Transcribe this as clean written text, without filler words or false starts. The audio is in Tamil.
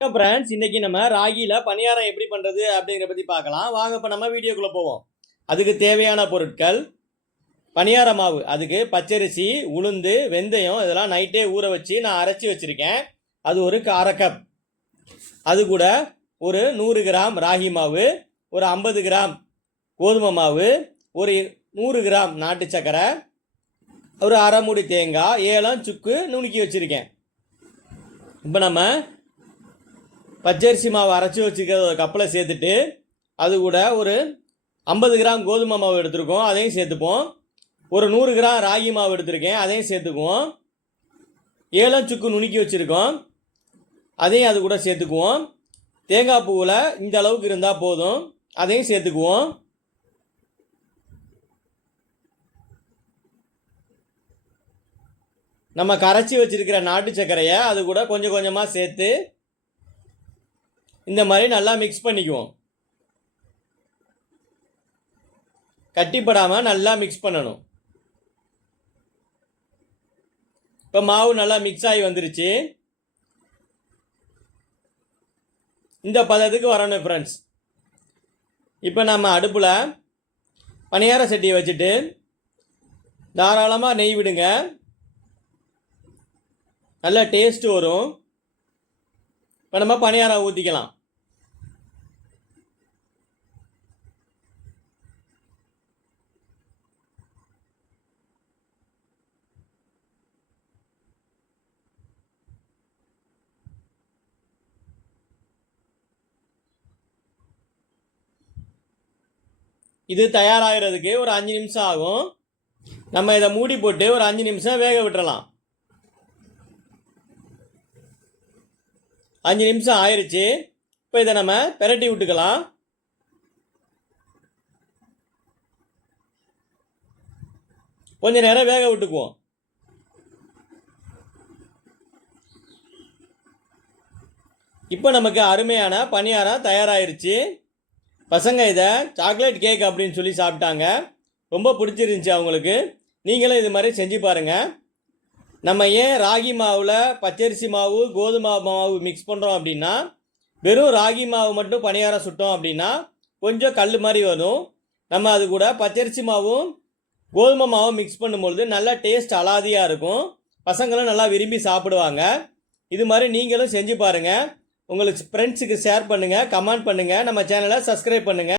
ஃப்ரெண்ட்ஸ், இன்னைக்கு நம்ம ராகியில பணியாரம் எப்படி பண்றது அப்படிங்கிற பத்தி பார்க்கலாம். வாங்க இப்ப நம்ம வீடியோக்குள்ள போவோம். அதுக்கு தேவையான பொருட்கள்: பணியார மாவு, அதுக்கு பச்சரிசி, உளுந்து, வெந்தயம் இதெல்லாம் நைட்டே ஊற வச்சு நான் அரைச்சி வச்சிருக்கேன். அது ஒரு 1/2 கப். அது கூட ஒரு 100 கிராம் ராகி மாவு, ஒரு 50 கிராம் கோதுமை மாவு, ஒரு 100 கிராம் நாட்டு சக்கரை, ஒரு அரை மூடி தேங்காய், ஏலம், சுக்கு நுணுக்கி வச்சிருக்கேன். இப்போ நம்ம பச்சரிசி மாவு அரைச்சி வச்சுக்கிறத ஒரு கப்பில் சேர்த்துட்டு, அது கூட ஒரு 50 கிராம் கோதுமை மாவு எடுத்துருக்கோம், அதையும் சேர்த்துப்போம். ஒரு 100 கிராம் ராகி மாவு எடுத்துருக்கேன், அதையும் சேர்த்துக்குவோம். ஏலம், சுக்கு நுணுக்கி வச்சுருக்கோம், அதையும் அது கூட சேர்த்துக்குவோம். தேங்காய் பூவில் இந்த அளவுக்கு இருந்தால் போதும், அதையும் சேர்த்துக்குவோம். நம்ம கரைச்சி வச்சிருக்கிற நாட்டு சர்க்கரையை அது கூட கொஞ்சம் கொஞ்சமாக சேர்த்து இந்த மாதிரி நல்லா மிக்ஸ் பண்ணிக்குவோம். கட்டிப்படாமல் நல்லா மிக்ஸ் பண்ணணும். இப்போ மாவு நல்லா மிக்ஸ் ஆகி வந்துருச்சு. இந்த பதத்துக்கு வரணும் ஃப்ரெண்ட்ஸ். இப்போ நம்ம அடுப்பில் பணியார சட்டியை வச்சுட்டு தாராளமாக நெய் விடுங்க. நல்ல டேஸ்ட் வரும். இப்போ நம்ம பணியாரம் ஊற்றிக்கலாம். இது தயாராகிறதுக்கு ஒரு 5 நிமிஷம் ஆகும். நம்ம இதை மூடி போட்டு ஒரு 5 நிமிஷம் வேக விட்டுறலாம். 5 நிமிஷம் ஆயிடுச்சு. இப்போ இதை நம்ம பிரட்டி விட்டுக்கலாம். கொஞ்சம் நேரம் வேக விட்டுக்குவோம். இப்போ நமக்கு அருமையான பணியாரம் தயாராகிருச்சு. பசங்க இதை சாக்லேட் கேக் அப்படின்னு சொல்லி சாப்பிட்டாங்க. ரொம்ப பிடிச்சிருந்துச்சி அவங்களுக்கு. நீங்களும் இது மாதிரி செஞ்சு பாருங்கள். நம்ம ஏன் ராகி மாவில் பச்சரிசி மாவு, கோதுமை மாவு மிக்ஸ் பண்ணுறோம் அப்படின்னா, வெறும் ராகி மாவு மட்டும் பணியாரம் சுட்டோம் அப்படின்னா கொஞ்சம் கல் மாதிரி வரும். நம்ம அது கூட பச்சரிசி மாவும் கோதுமை மாவும் மிக்ஸ் பண்ணும்பொழுது நல்லா டேஸ்ட் அலாதியாக இருக்கும். பசங்களும் நல்லா விரும்பி சாப்பிடுவாங்க. இது மாதிரி நீங்களும் செஞ்சு பாருங்கள். உங்களுக்கு ஃப்ரெண்ட்ஸுக்கு ஷேர் பண்ணுங்கள், கமெண்ட் பண்ணுங்கள், நம்ம சேனலை சப்ஸ்கிரைப் பண்ணுங்கள்.